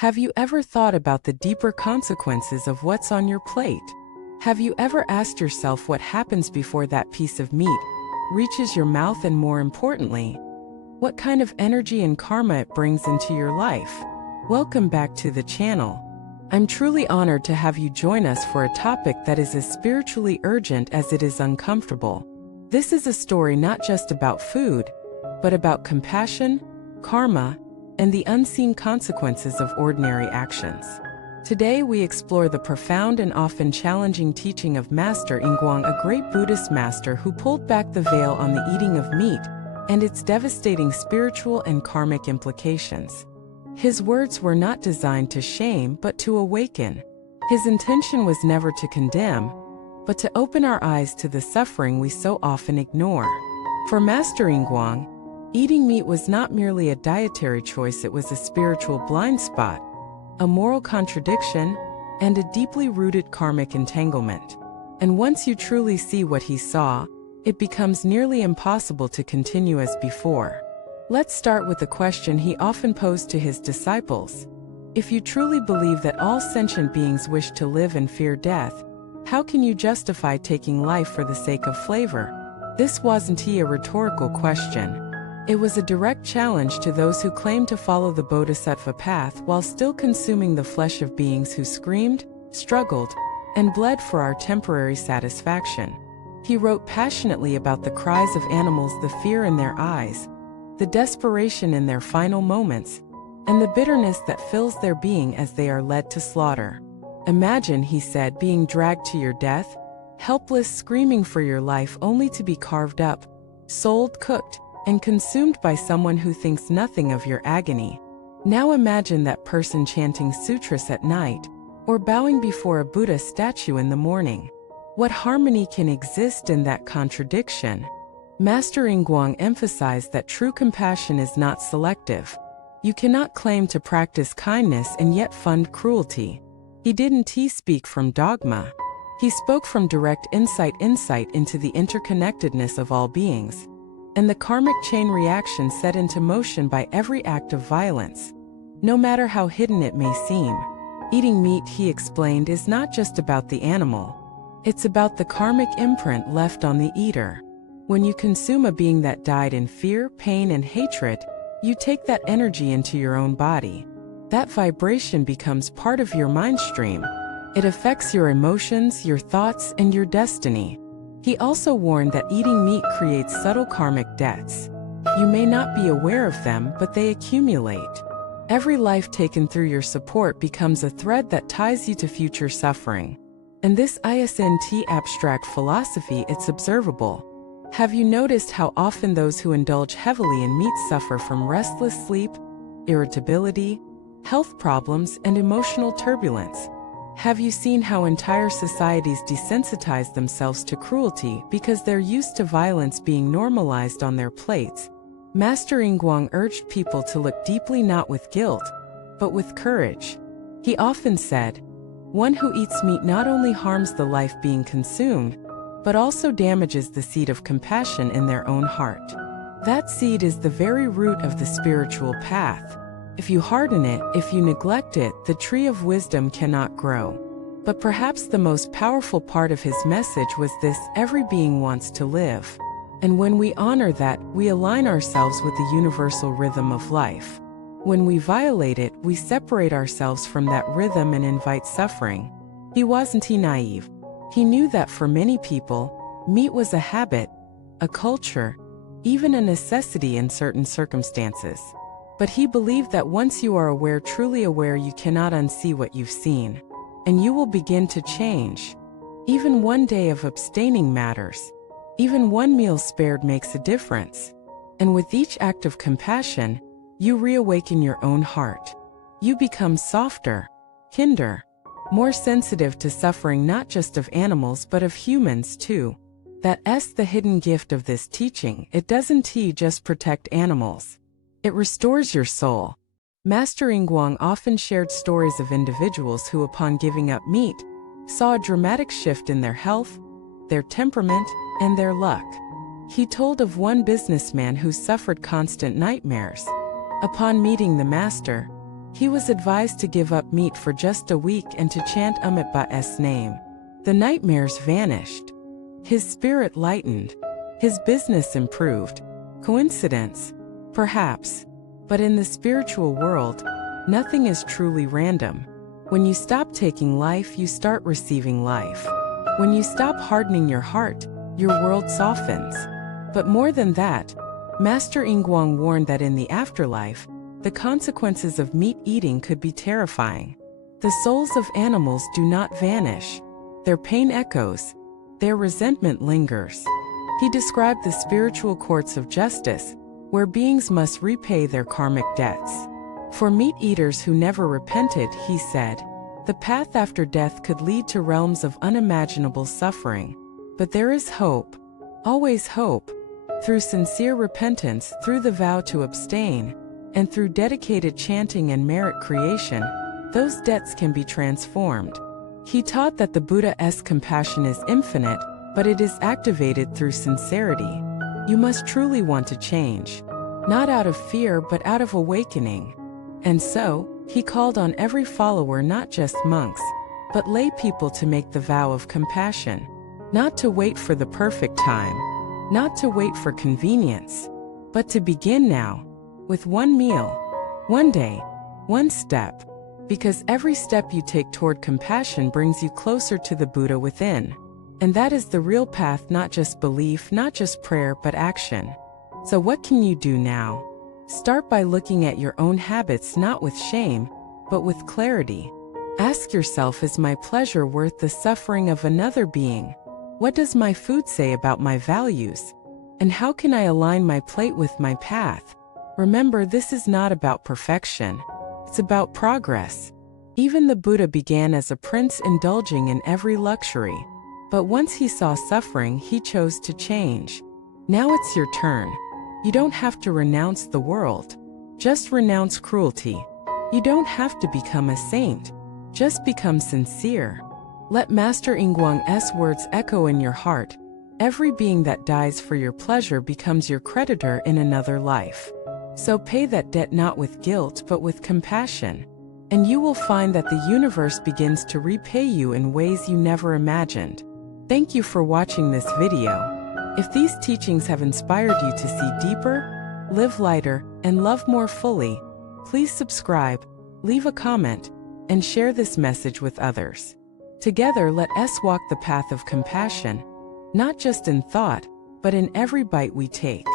Have you ever thought about the deeper consequences of what's on your plate? Have you ever asked yourself what happens before that piece of meat reaches your mouth, and more importantly, what kind of energy and karma it brings into your life? Welcome back to the channel. I'm truly honored to have you join us for a topic that is as spiritually urgent as it is uncomfortable. This is a story not just about food, but about compassion, karma, and the unseen consequences of ordinary actions. Today we explore the profound and often challenging teaching of Master Yinguang, a great Buddhist master who pulled back the veil on the eating of meat and its devastating spiritual and karmic implications. His words were not designed to shame but to awaken. His intention was never to condemn, but to open our eyes to the suffering we so often ignore. For Master Yinguang, eating meat was not merely a dietary choice, it was a spiritual blind spot, a moral contradiction, and a deeply rooted karmic entanglement. And once you truly see what he saw, it becomes nearly impossible to continue as before. Let's start with the question he often posed to his disciples. If you truly believe that all sentient beings wish to live and fear death, how can you justify taking life for the sake of flavor? This wasn't a rhetorical question. It was a direct challenge to those who claimed to follow the bodhisattva path while still consuming the flesh of beings who screamed, struggled, and bled for our temporary satisfaction. He wrote passionately about the cries of animals, the fear in their eyes, the desperation in their final moments, and the bitterness that fills their being as they are led to slaughter. Imagine, he said, being dragged to your death, helpless, screaming for your life, only to be carved up, sold, cooked, and consumed by someone who thinks nothing of your agony. Now imagine that person chanting sutras at night, or bowing before a Buddha statue in the morning. What harmony can exist in that contradiction? Master Yinguang emphasized that true compassion is not selective. You cannot claim to practice kindness and yet fund cruelty. He didn't speak from dogma. He spoke from direct insight into the interconnectedness of all beings, and the karmic chain reaction set into motion by every act of violence, no matter how hidden it may seem. Eating meat, he explained, is not just about the animal. It's about the karmic imprint left on the eater. When you consume a being that died in fear, pain, and hatred, you take that energy into your own body. That vibration becomes part of your mind stream. It affects your emotions, your thoughts, and your destiny. He also warned that eating meat creates subtle karmic debts. You may not be aware of them, but they accumulate. Every life taken through your support becomes a thread that ties you to future suffering. And this isn't abstract philosophy, it's observable. Have you noticed how often those who indulge heavily in meat suffer from restless sleep, irritability, health problems, and emotional turbulence? Have you seen how entire societies desensitize themselves to cruelty because they're used to violence being normalized on their plates? Master Yinguang urged people to look deeply, not with guilt, but with courage. He often said, "One who eats meat not only harms the life being consumed, but also damages the seed of compassion in their own heart." That seed is the very root of the spiritual path. If you harden it, if you neglect it, the tree of wisdom cannot grow. But perhaps the most powerful part of his message was this: every being wants to live. And when we honor that, we align ourselves with the universal rhythm of life. When we violate it, we separate ourselves from that rhythm and invite suffering. He wasn't naive. He knew that for many people, meat was a habit, a culture, even a necessity in certain circumstances. But he believed that once you are aware, truly aware, you cannot unsee what you've seen, and you will begin to change. Even one day of abstaining matters. Even one meal spared makes a difference. And with each act of compassion, you reawaken your own heart. You become softer, kinder, more sensitive to suffering, not just of animals but of humans too. That's the hidden gift of this teaching. It doesn't just protect animals. It restores your soul. Master Yinguang often shared stories of individuals who, upon giving up meat, saw a dramatic shift in their health, their temperament, and their luck. He told of one businessman who suffered constant nightmares. Upon meeting the master, He was advised to give up meat for just a week and to chant Amitabha's name. The nightmares vanished. His spirit lightened. His business improved. Coincidence? Perhaps. But in the spiritual world, nothing is truly random. When you stop taking life, you start receiving life. When you stop hardening your heart, your world softens. But more than that, Master Yinguang warned that in the afterlife, the consequences of meat eating could be terrifying. The souls of animals do not vanish. Their pain echoes. Their resentment lingers. He described the spiritual courts of justice, where beings must repay their karmic debts. For meat eaters who never repented, he said, the path after death could lead to realms of unimaginable suffering. But there is hope. Always hope. Through sincere repentance, through the vow to abstain, and through dedicated chanting and merit creation, those debts can be transformed. He taught that the Buddha's compassion is infinite, but it is activated through sincerity. You must truly want to change. Not out of fear, but out of awakening. And so, he called on every follower, not just monks, but lay people, to make the vow of compassion. Not to wait for the perfect time. Not to wait for convenience. But to begin now. With one meal. One day. One step. Because every step you take toward compassion brings you closer to the Buddha within. And that is the real path, not just belief, not just prayer, but action. So what can you do now? Start by looking at your own habits, not with shame, but with clarity. Ask yourself, is my pleasure worth the suffering of another being? What does my food say about my values? And how can I align my plate with my path? Remember, this is not about perfection. It's about progress. Even the Buddha began as a prince, indulging in every luxury. But once he saw suffering, he chose to change. Now it's your turn. You don't have to renounce the world. Just renounce cruelty. You don't have to become a saint. Just become sincere. Let Master Yinguang's words echo in your heart. Every being that dies for your pleasure becomes your creditor in another life. So pay that debt, not with guilt, but with compassion. And you will find that the universe begins to repay you in ways you never imagined. Thank you for watching this video. If these teachings have inspired you to see deeper, live lighter, and love more fully, please subscribe, leave a comment, and share this message with others. Together, let us walk the path of compassion, not just in thought, but in every bite we take.